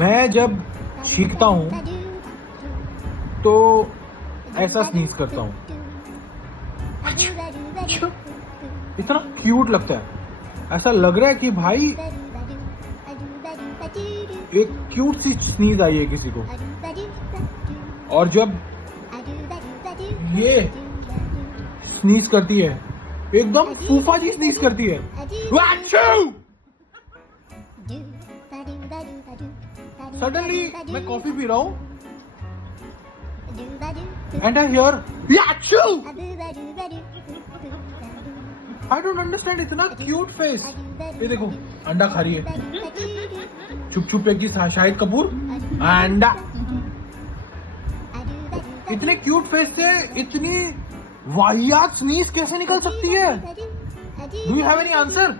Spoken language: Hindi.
मैं जब छींकता हूँ तो ऐसा स्नीज करता हूँ। इतना क्यूट लगता है, ऐसा लग रहा है कि भाई एक क्यूट सी स्नीज आई है किसी को। और जब ये स्नीज करती है एकदम फूफा जी स्नीज करती है। सडनली मैं कॉफी पी रहा हूँ and I here I don't understand, इतना क्यूट फेस। ये देखो अंडा खा रही है, छुप छुप की शाहिद कपूर अंडा। इतने क्यूट फेस से इतनी वाहियात स्नीज कैसे निकल सकती है? Do you have any answer?